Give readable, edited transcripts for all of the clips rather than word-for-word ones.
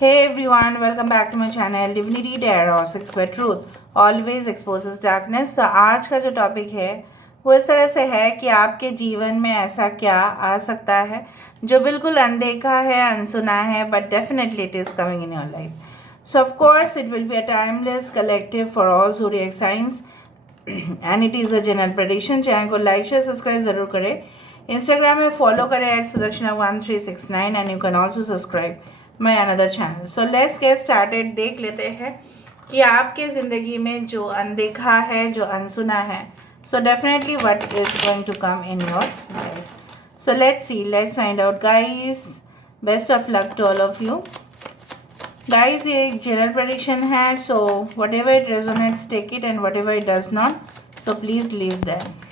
Hey everyone, welcome back to my channel Divinity Tarot 6 where truth always exposes darkness। तो आज का जो topic है वो इस तरह से है कि आपके जीवन में ऐसा क्या आ सकता है जो बिल्कुल अनदेखा है, अनसुना है, but definitely it is coming in your life. So of course it will be a timeless collective for all zodiac signs and it is a general prediction. Channel को लाइक शेयर सब्सक्राइब ज़रूर करें। Instagram में follow करें @sudakshinah1369 and you can also subscribe my another channel. So let's get started. देख लेते हैं कि आपके ज़िंदगी में जो अनदेखा है, जो अनसुना है, so definitely what is going to come in your life. So let's see, let's find out guys. Best of luck to all of you guys. ये एक जनरल प्रेडिक्शन है, so whatever it resonates take it and whatever it does not, so please leave that.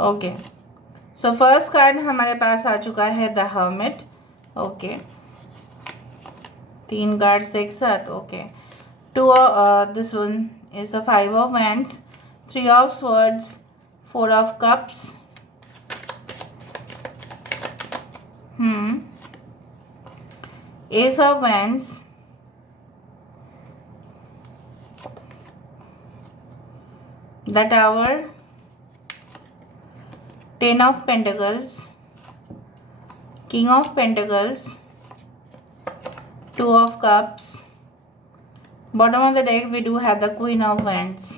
Okay, so first card हमारे पास आ चुका है the hermit. Okay, 3 cards एक साथ। Okay, this one is the 5 of wands, 3 of swords, 4 of cups, S of wands, the tower, 10 of Pentacles, King of Pentacles, 2 of Cups. Bottom of the deck we do have the Queen of Wands.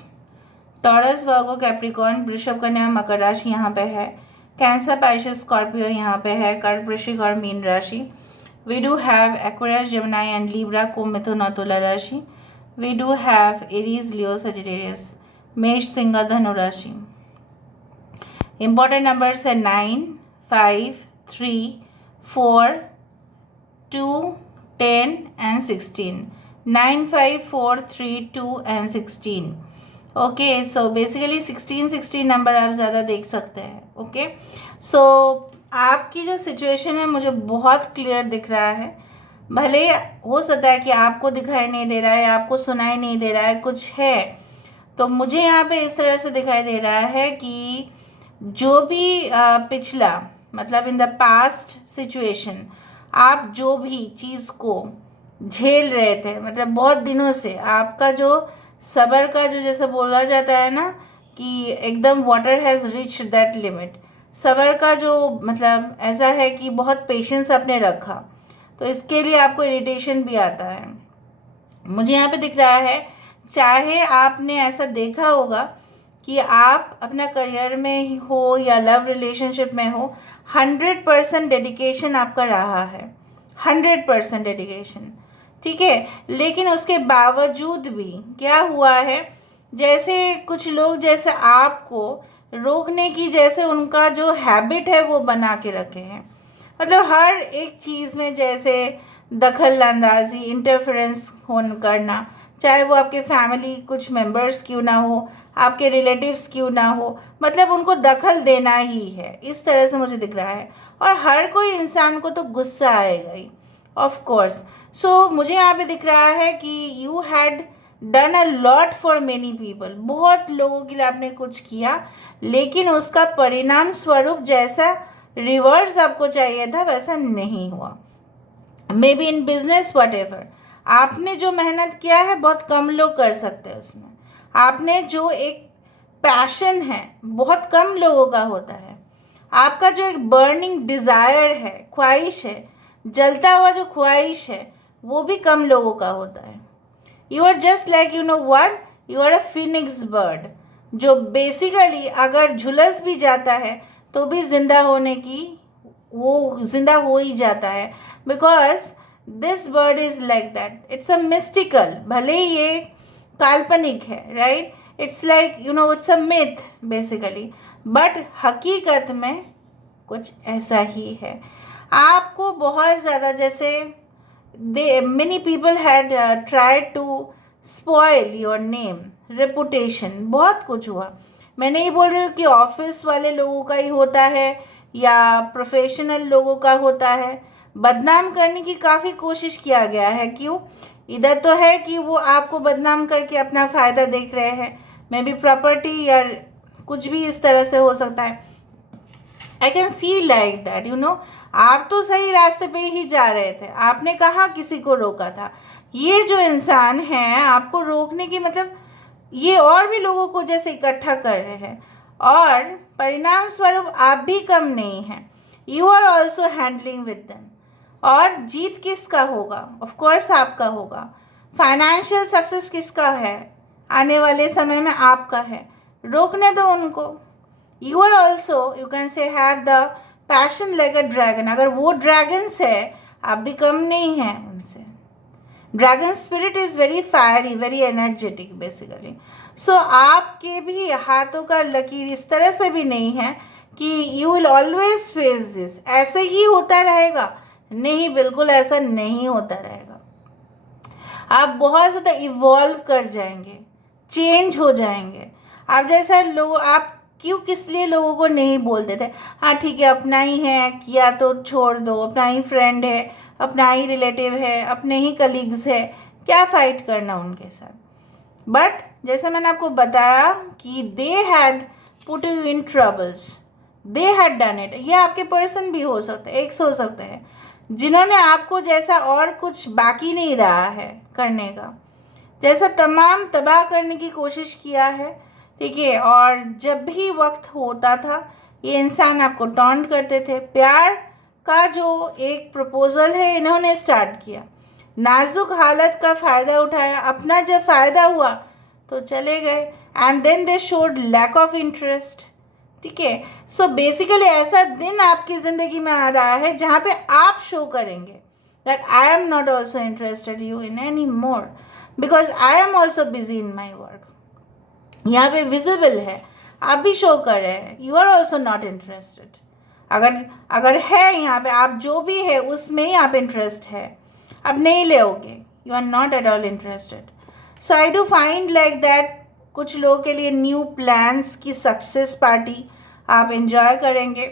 Taurus, Virgo, Capricorn, वृषभ, कन्या, मकर राशि यहाँ पे है। Cancer, Pisces, Scorpio यहाँ पे है। कर्क, वृश्चिक और मीन राशि। We do have Aquarius, Gemini and Libra, कुंभ, मिथुन और तुला राशि। We do have Aries, Leo, Sagittarius, मेष, सिंह, धनु राशि। Important numbers are 9, 5, 3, 4, 2, 10 and 16. 9, 5, 4, 3, 2 and 16. Okay, so basically 16 number आप ज़्यादा देख सकते हैं। ओके, सो आपकी जो सिचुएशन है मुझे बहुत क्लियर दिख रहा है। भले हो सकता है कि आपको दिखाई नहीं दे रहा है, आपको सुनाई नहीं दे रहा है, कुछ है, तो मुझे यहाँ पे इस तरह से दिखाई दे रहा है कि जो भी पिछला, मतलब इन द पास्ट सिचुएशन, आप जो भी चीज़ को झेल रहे थे, मतलब बहुत दिनों से आपका जो सब्र का जो जैसे बोला जाता है ना कि एकदम water has reach that limit, सब्र का जो मतलब ऐसा है कि बहुत पेशेंस आपने रखा, तो इसके लिए आपको इरिटेशन भी आता है। मुझे यहाँ पे दिख रहा है, चाहे आपने ऐसा देखा होगा कि आप अपना करियर में हो या लव रिलेशनशिप में हो, 100% डेडिकेशन आपका रहा है, 100% डेडिकेशन, ठीक है। लेकिन उसके बावजूद भी क्या हुआ है, जैसे कुछ लोग जैसे आपको रोकने की जैसे उनका जो हैबिट है वो बना के रखे हैं, मतलब हर एक चीज़ में जैसे दखल अंदाजी, इंटरफेरेंस करना, चाहे वो आपके फैमिली कुछ मेंबर्स क्यों ना हो, आपके रिलेटिव्स क्यों ना हो, मतलब उनको दखल देना ही है, इस तरह से मुझे दिख रहा है। और हर कोई इंसान को तो गुस्सा आएगा ही, ऑफ कोर्स। सो मुझे यहाँ पे दिख रहा है कि you had done a lot for many people, बहुत लोगों के लिए आपने कुछ किया, लेकिन उसका परिणाम स्वरूप जैसा रिवर्स आपको चाहिए था वैसा नहीं हुआ। May be in business what ever, आपने जो मेहनत किया है बहुत कम लोग कर सकते हैं उसमें। आपने जो एक पैशन है बहुत कम लोगों का होता है। आपका जो एक बर्निंग डिज़ायर है, ख्वाहिश है, जलता हुआ जो ख्वाहिश है, वो भी कम लोगों का होता है। You are just like, you know what, you are a phoenix bird, जो बेसिकली अगर झुलस भी जाता है तो भी जिंदा होने की, वो जिंदा हो ही जाता है, because this bird is like that. It's a mystical, भले ही ये काल्पनिक है, right, it's like you no it's a myth basically, but हकीकत में कुछ ऐसा ही है। आपको बहुत ज़्यादा जैसे many people had tried to spoil your name, reputation, बहुत कुछ हुआ। मैं नहीं बोल रही हूँ कि ऑफिस वाले लोगों का ही होता है या प्रोफेशनल लोगों का होता है, बदनाम करने की काफ़ी कोशिश किया गया है। क्यों? इधर तो है कि वो आपको बदनाम करके अपना फ़ायदा देख रहे हैं, मे बी प्रॉपर्टी या कुछ भी इस तरह से हो सकता है, I can see like that, you know, आप तो सही रास्ते पे ही जा रहे थे, आपने कहाँ किसी को रोका था। ये जो इंसान है आपको रोकने की मतलब ये और भी लोगों को जैसे इकट्ठा कर रहे हैं, और परिणाम स्वरूप आप भी कम नहीं हैं, you are also handling with them. और जीत किसका होगा? ऑफ कोर्स आपका होगा। फाइनेंशियल सक्सेस किसका है? आने वाले समय में आपका है। रोकने दो उनको। You are also, you can say, have the passion like a dragon. अगर वो ड्रैगन्स है, आप भी कम नहीं हैं उनसे। Dragon spirit is very fiery, very energetic basically. So आपके भी हाथों का लकीर इस तरह से भी नहीं है कि you will always face this, ऐसे ही होता रहेगा। नहीं, बिल्कुल ऐसा नहीं होता रहेगा। आप बहुत ज़्यादा इवॉल्व कर जाएंगे, चेंज हो जाएंगे। आप जैसा लोग, आप क्यों किस लिए लोगों को नहीं बोलते थे, हाँ ठीक है अपना ही है, किया तो छोड़ दो, अपना ही फ्रेंड है, अपना ही रिलेटिव है, अपने ही कलीग्स है, क्या फ़ाइट करना उनके साथ। बट जैसे मैंने आपको बताया कि they had put you in troubles, they had done it. ये आपके पर्सन भी हो सकते हैं, एक्स हो सकते हैं, जिन्होंने आपको जैसा और कुछ बाकी नहीं रहा है करने का, जैसा तमाम तबाह करने की कोशिश किया है, ठीक है। और जब भी वक्त होता था ये इंसान आपको टॉन्ट करते थे। प्यार का जो एक प्रपोज़ल है इन्होंने स्टार्ट किया, नाजुक हालत का फ़ायदा उठाया, अपना जब फ़ायदा हुआ तो चले गए, and then they showed lack of interest, ठीक है। सो बेसिकली ऐसा दिन आपकी ज़िंदगी में आ रहा है जहाँ पे आप शो करेंगे that I am not also interested you in any more, because I am also busy in my work. यहाँ पे विजिबल है, आप भी शो कर रहे हैं, you are also not interested. अगर है यहाँ पे आप जो भी है उसमें ही आप इंटरेस्ट है, अब नहीं लेओगे, you are not at all interested. So I do find like that कुछ लोगों के लिए न्यू प्लान्स की सक्सेस पार्टी आप एंजॉय करेंगे,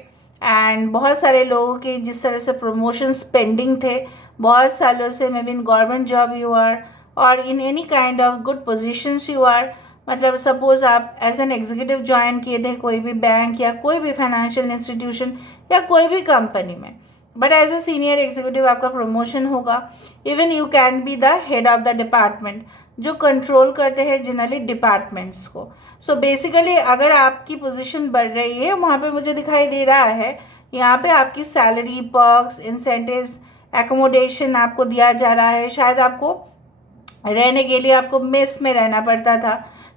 एंड बहुत सारे लोगों के जिस तरह से प्रमोशंस पेंडिंग थे बहुत सालों से, maybe in government job you are और in any kind of good positions you are, मतलब सपोज आप एज एन एग्जीक्यूटिव ज्वाइन किए थे कोई भी बैंक या कोई भी फाइनेंशियल इंस्टीट्यूशन या कोई भी कंपनी में, but as a senior executive आपका प्रमोशन होगा। Even you can be the head of the department, जो कंट्रोल करते हैं जनरली डिपार्टमेंट्स को। सो बेसिकली अगर आपकी पोजीशन बढ़ रही है, वहाँ पे मुझे दिखाई दे रहा है यहाँ पे आपकी सैलरी, पर्क्स, इंसेंटिव्स, एकोमोडेशन आपको दिया जा रहा है। शायद आपको रहने के लिए आपको मेस में रहना पड़ता था,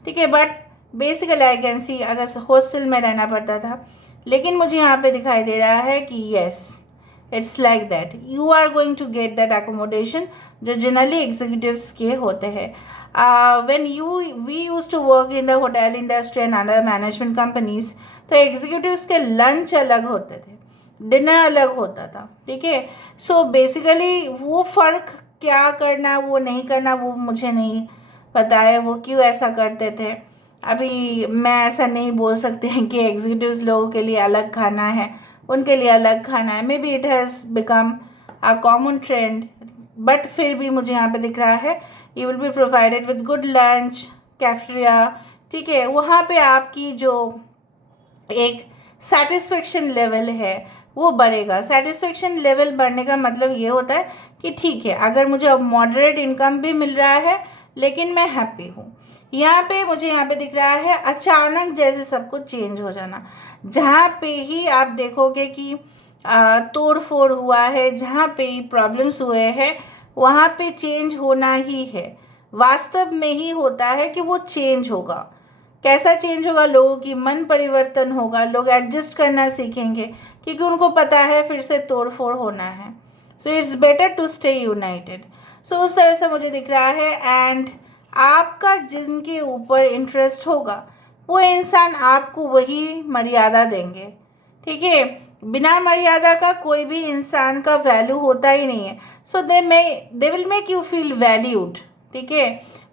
ठीक है, but basically I can see अगर हॉस्टल में रहना पड़ता था, लेकिन मुझे यहाँ पे दिखाई दे रहा है कि yes it's like that you are going to get that accommodation जो जनरली एग्जीक्यूटिव्स के होते हैं। When we use to work in the hotel industry and other management companies, तो एग्जीक्यूटिव्स के लंच अलग होते थे, डिनर अलग होता था, ठीक है। सो बेसिकली वो फ़र्क क्या करना वो नहीं करना वो मुझे नहीं पता है, वो क्यों ऐसा करते थे। अभी मैं ऐसा नहीं बोल सकती हैं कि एग्जीक्यूटिव्स लोगों के लिए अलग खाना है, उनके लिए अलग खाना है, may be it has become a common trend, but फिर भी मुझे यहाँ पे दिख रहा है you will be provided with good lunch, cafeteria, ठीक है। वहाँ पे आपकी जो एक सेटिस्फेक्शन लेवल है वो बढ़ेगा। सेटिस्फेक्शन लेवल बढ़ने का मतलब ये होता है कि ठीक है अगर मुझे अब मॉडरेट इनकम भी मिल रहा है लेकिन मैं हैप्पी हूँ। यहाँ पे मुझे यहाँ पे दिख रहा है अचानक जैसे सब कुछ चेंज हो जाना, जहाँ पे ही आप देखोगे कि तोड़ फोड़ हुआ है, जहाँ पे प्रॉब्लम्स हुए हैं वहाँ पे चेंज होना ही है, वास्तव में ही होता है कि वो चेंज होगा। कैसा चेंज होगा? लोगों की मन परिवर्तन होगा, लोग एडजस्ट करना सीखेंगे क्योंकि उनको पता है फिर से तोड़ फोड़ होना है। So it's better to stay united. So उस तरह से मुझे दिख रहा है, एंड आपका जिनके ऊपर इंटरेस्ट होगा वो इंसान आपको वही मर्यादा देंगे, ठीक है। बिना मर्यादा का कोई भी इंसान का वैल्यू होता ही नहीं है। So they will make you feel valued, ठीक है।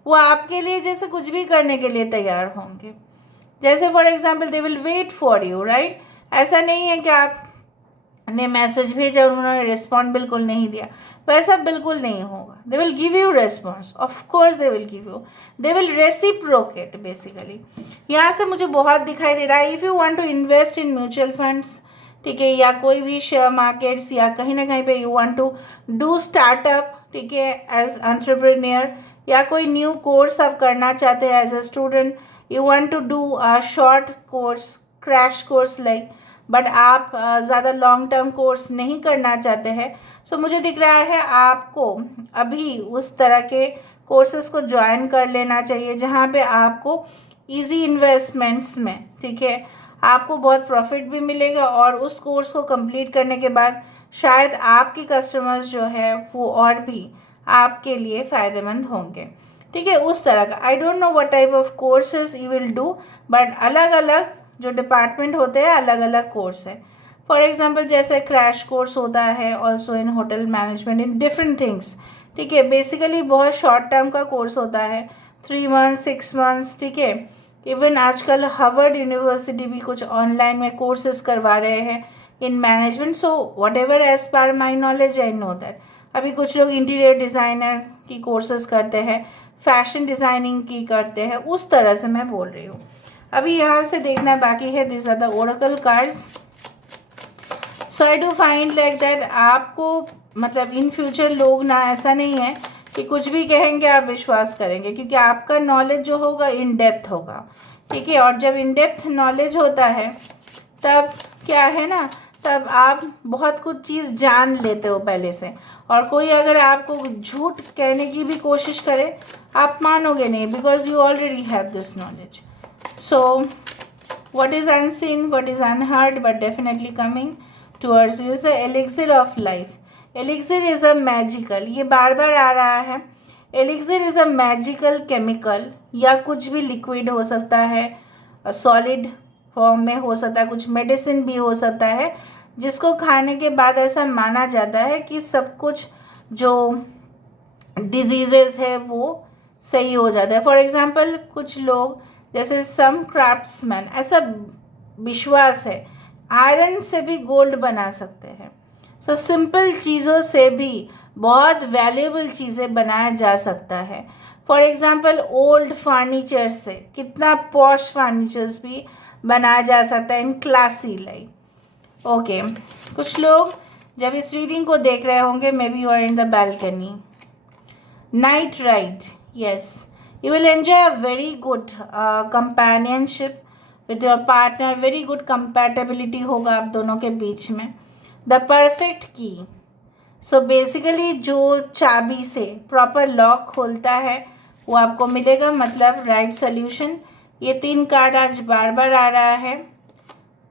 वो आपके लिए जैसे कुछ भी करने के लिए तैयार होंगे, जैसे for example they will wait for you, right. ऐसा नहीं है कि आपने मैसेज भेजा और उन्होंने रिस्पॉन्ड बिल्कुल नहीं दिया, वैसा बिल्कुल नहीं होगा। They will give you response, of course they will give you, they will reciprocate basically. यहाँ से मुझे बहुत दिखाई दे रहा है if you want to invest in mutual funds, ठीक है, या कोई भी शेयर मार्केट्स या कहीं ना कहीं पे you want to do startup, ठीक है, एज एंटरप्रेन्योर, या कोई न्यू कोर्स आप करना चाहते हैं as a student, you want to do a short course, crash course like, but आप ज़्यादा लॉन्ग टर्म कोर्स नहीं करना चाहते हैं। सो मुझे दिख रहा है आपको अभी उस तरह के कोर्सेज को ज्वाइन कर लेना चाहिए जहाँ पे आपको इजी इन्वेस्टमेंट्स में, ठीक है, आपको बहुत प्रॉफिट भी मिलेगा, और उस कोर्स को कंप्लीट करने के बाद शायद आपके कस्टमर्स जो है वो और भी आपके लिए फ़ायदेमंद होंगे, ठीक है, उस तरह का। I don't know what type of courses you will do, but अलग अलग जो डिपार्टमेंट होते हैं अलग अलग कोर्स है। फॉर एग्जांपल जैसे क्रैश कोर्स होता है also in hotel management in different things, ठीक है, बेसिकली बहुत शॉर्ट टर्म का कोर्स होता है, 3 मंथ्स 6 मंथ्स, ठीक है। इवन आजकल हार्वर्ड यूनिवर्सिटी भी कुछ ऑनलाइन में कोर्सेज करवा रहे हैं in management. So whatever as per my knowledge I know that अभी कुछ लोग इंटीरियर डिज़ाइनर की कोर्सेज करते हैं, फैशन डिज़ाइनिंग की करते हैं, उस तरह से मैं बोल रही हूँ। अभी यहाँ से देखना बाकी है, this are the oracle cards. So I do find like that आपको मतलब इन फ्यूचर लोग ना ऐसा नहीं है कि कुछ भी कहेंगे आप विश्वास करेंगे, क्योंकि आपका नॉलेज जो होगा इन डेप्थ होगा, ठीक है, और जब इन डेप्थ नॉलेज होता है तब क्या है ना, तब आप बहुत कुछ चीज़ जान लेते हो पहले से, और कोई अगर आपको झूठ कहने की भी कोशिश करे आप मानोगे नहीं, because you already have this knowledge. So what is unseen, what is unheard, but definitely coming towards you is the elixir of life. Elixir is a magical, ये बार बार आ रहा है, elixir is a magical chemical, या कुछ भी liquid हो सकता है, solid form में हो सकता है, कुछ मेडिसिन भी हो सकता है, जिसको खाने के बाद ऐसा माना जाता है कि सब कुछ जो डिजीजेस है वो सही हो जाता है। फॉर एग्जांपल कुछ लोग जैसे सम क्राफ्ट्समैन, ऐसा विश्वास है आयरन से भी गोल्ड बना सकते हैं। सो सिंपल चीज़ों से भी बहुत वैल्यूएबल चीज़ें बनाया जा सकता है। फॉर एग्जांपल ओल्ड फर्नीचर से कितना पॉश फर्नीचर्स भी बनाया जा सकता है इन क्लासी लाइक। ओके, कुछ लोग जब इस रीडिंग को देख रहे होंगे, maybe you are in the balcony, night ride, yes, you will enjoy a very good companionship with your partner, very good compatibility होगा आप दोनों के बीच में। the perfect key, so basically जो चाबी से प्रॉपर लॉक खोलता है वो आपको मिलेगा, मतलब राइट सोल्यूशन। ये 3 कार्ड आज बार बार आ रहा है,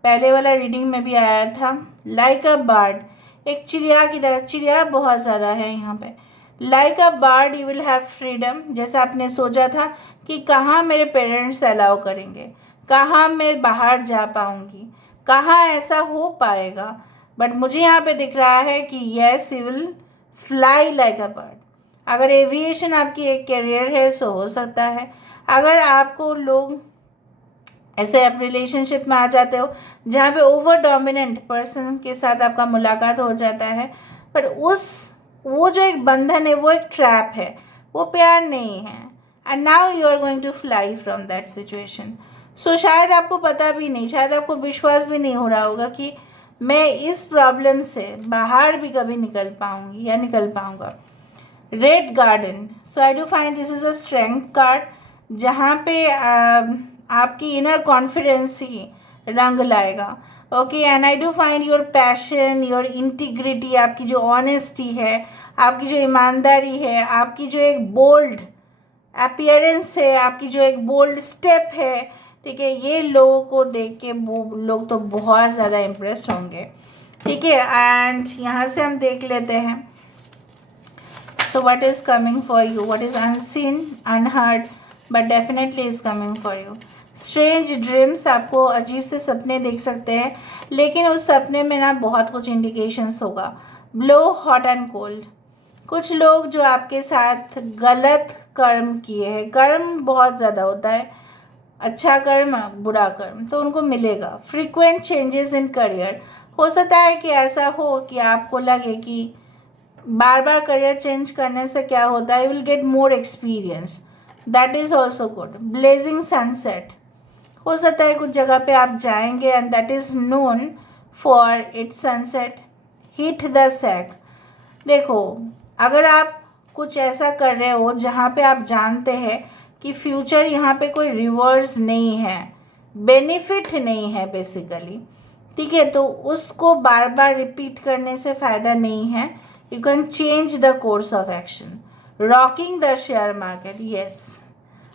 पहले वाला रीडिंग में भी आया था। लाइक अ बर्ड, एक चिड़िया की तरह, चिड़िया बहुत ज़्यादा है यहाँ पे। Like a bird you will have freedom, जैसे आपने सोचा था कि कहाँ मेरे पेरेंट्स अलाउ करेंगे, कहाँ मैं बाहर जा पाऊँगी, कहाँ ऐसा हो पाएगा, बट मुझे यहाँ पे दिख रहा है कि yes you will fly like a bird. अगर एविएशन आपकी एक करियर है सो हो सकता है। अगर आपको लोग ऐसे आप रिलेशनशिप में आ जाते हो जहाँ पे ओवर डोमिनेंट पर्सन के साथ आपका मुलाकात हो जाता है, पर वो जो एक बंधन है वो एक ट्रैप है, वो प्यार नहीं है, and now you are going to fly from that situation. So शायद आपको पता भी नहीं, शायद आपको विश्वास भी नहीं हो रहा होगा कि मैं इस प्रॉब्लम से बाहर भी कभी निकल पाऊँगी या निकल पाऊँगा। Red garden, so I do find this is a strength card, जहाँ पे आपकी इनर कॉन्फिडेंस ही रंग लाएगा। Okay, and I do find your passion, your integrity, आपकी जो ऑनेस्टी है, आपकी जो ईमानदारी है, आपकी जो एक बोल्ड अपीयरेंस है, आपकी जो एक बोल्ड स्टेप है, ठीक है, ये लोगों को देख के वो लोग तो बहुत ज़्यादा इम्प्रेस्ड होंगे, ठीक है। एंड यहाँ से हम देख लेते हैं, so what is coming for you, what is unseen unheard but definitely is coming for you. Strange dreams, आपको अजीब से सपने देख सकते हैं, लेकिन उस सपने में ना बहुत कुछ इंडिकेशंस होगा। ब्लो हॉट एंड कोल्ड, कुछ लोग जो आपके साथ गलत कर्म किए हैं, कर्म बहुत ज़्यादा होता है, अच्छा कर्म बुरा कर्म, तो उनको मिलेगा। फ्रीक्वेंट चेंजेस इन करियर, हो सकता है कि ऐसा हो कि आपको लगे कि बार बार करियर चेंज करने से क्या होता है, you will get more experience, that is also good. Blazing sunset, हो सकता है कुछ जगह पे आप जाएंगे and that is known for its sunset. Hit the sack. देखो, अगर आप कुछ ऐसा कर रहे हो जहाँ पे आप जानते हैं कि फ्यूचर यहाँ पे कोई रिवर्स नहीं है, बेनिफिट नहीं है बेसिकली, ठीक है, तो उसको बार बार रिपीट करने से फ़ायदा नहीं है. You can change the course of action. Rocking the share market, yes,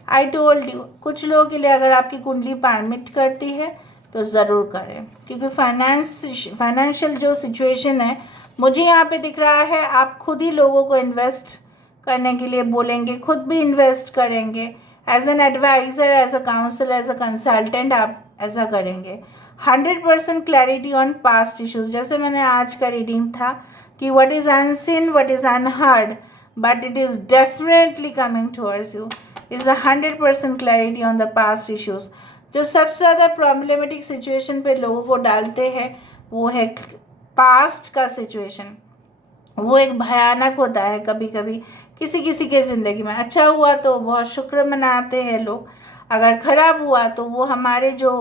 I told you. कुछ लोगों के लिए अगर आपकी कुंडली परमिट करती है तो ज़रूर करें, क्योंकि फाइनेंशियल जो सिचुएशन है मुझे यहाँ पे दिख रहा है, आप खुद ही लोगों को इन्वेस्ट करने के लिए बोलेंगे, खुद भी इन्वेस्ट करेंगे. As an adviser, as a counsellor, as a consultant आप ऐसा करेंगे. 100% क्लैरिटी ऑन पास्ट इश्यूज. जैसे मैंने आज का रीडिंग था कि what is unseen, what is unheard, but it is definitely coming towards you, is 100% clarity on the past issues. जो सबसे ज़्यादा प्रॉब्लमेटिक सिचुएशन पे लोगों को डालते हैं वो है पास्ट का सिचुएशन. वो एक भयानक होता है कभी कभी किसी किसी के ज़िंदगी में. अच्छा हुआ तो बहुत शुक्र मनाते हैं लोग, अगर ख़राब हुआ तो वो हमारे जो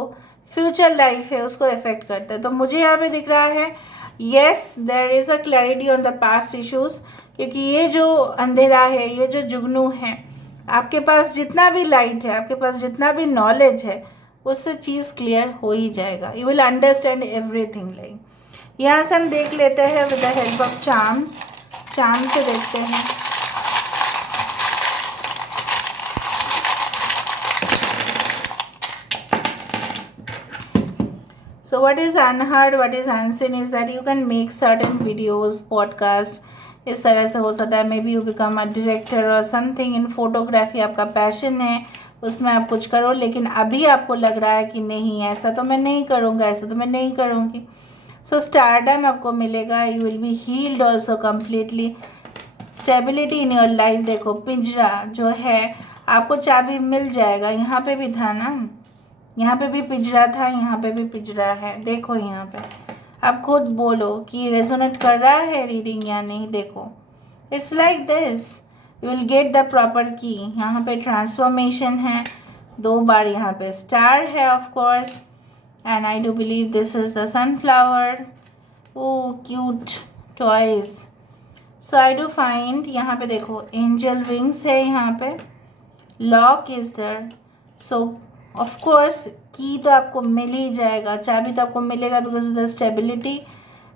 फ्यूचर लाइफ है उसको इफ़ेक्ट करता है. तो मुझे यहाँ पे दिख रहा है yes, there is a clarity on the past issues, क्योंकि ये जो अंधेरा है, ये जो जुगनू है, आपके पास जितना भी लाइट है, आपके पास जितना भी नॉलेज है, उससे चीज़ क्लियर हो ही जाएगा. You will understand everything. Like यहाँ से हम देख लेते हैं with the help of charms. Charm से देखते हैं. So what is unheard, what is unseen is that you can make certain videos, podcast, इस तरह से हो सकता है. May be you become a director और समथिंग इन फोटोग्राफी, आपका पैशन है, उसमें आप कुछ करो, लेकिन अभी आपको लग रहा है कि नहीं, ऐसा तो मैं नहीं करूँगा, ऐसा तो मैं नहीं करूँगी. सो स्टारडम आपको मिलेगा. You will be healed also completely. Stability in your life. देखो, पिंजरा जो है आपको चाबी मिल जाएगा. यहाँ पे भी था ना, यहाँ पे भी पिंजरा था, यहाँ पे भी पिंजरा है. देखो यहाँ पे आप खुद बोलो कि रेजोनेट कर रहा है रीडिंग या नहीं. देखो, it's like this. You will get the proper की. यहाँ पे ट्रांसफॉर्मेशन है, 2 बार यहाँ पे स्टार है of course, and I do believe this is the sunflower. Oh cute toys. So I do find, यहाँ पे देखो एंजल विंग्स है, यहाँ पे lock is there. So of course की तो आपको मिल ही जाएगा, चाबी तो आपको मिलेगा, because of the stability.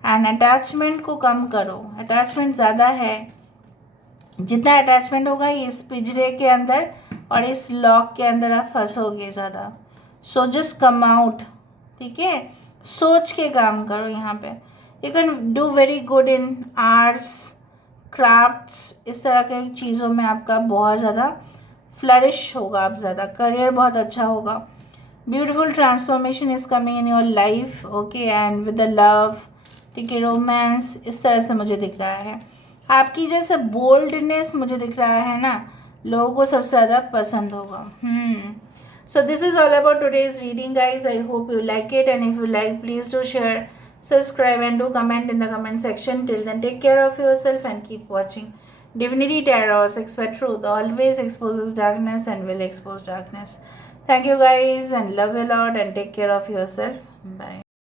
And attachment को कम करो. अटैचमेंट ज़्यादा है, जितना अटैचमेंट होगा इस पिंजरे के अंदर और इस लॉक के अंदर आप फंसोगे ज़्यादा. So just come out. ठीक है, सोच के काम करो. यहाँ पे you can do very good in arts, crafts, इस तरह के चीज़ों में आपका बहुत ज़्यादा फ्लरिश होगा. आप ज़्यादा करियर बहुत अच्छा होगा. Beautiful transformation is coming in your life. Okay, and with the love, ठीक है, रोमांस, इस तरह से मुझे दिख रहा है. आपकी जैसे बोल्डनेस मुझे दिख रहा है ना, लोगों को सबसे ज़्यादा पसंद होगा. So this is all about today's reading, guys. I hope you like it, and if you like, please do share, subscribe, and do comment in the comment section. Till then, take care of yourself and keep watching Divinity Tarot. Expert Truth always exposes darkness and will expose darkness. Thank you, guys, and love you a lot, and take care of yourself. Bye.